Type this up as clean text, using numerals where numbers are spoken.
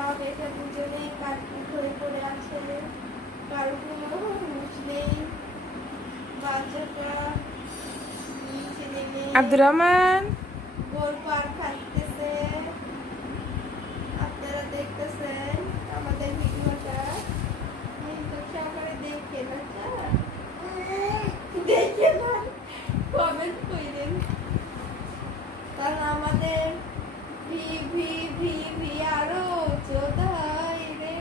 সব এটা দুজনেই কাটপিট হয়ে পড়ে আছে, কারো কোনো হুঁশ নেই। বাচ্চাটা নিচে নেমে আব্দুর রহমান গোল পার খাইতেছে। আপনারা দেখতেছেন আমাদের ভিডিওটা, মনোযোগ সহকারে দেখেন। আচ্ছা দেখে না কমেন্ট করেন, কারণ আমাদের ভি ভি ভি ভি আরো চোদাই রে।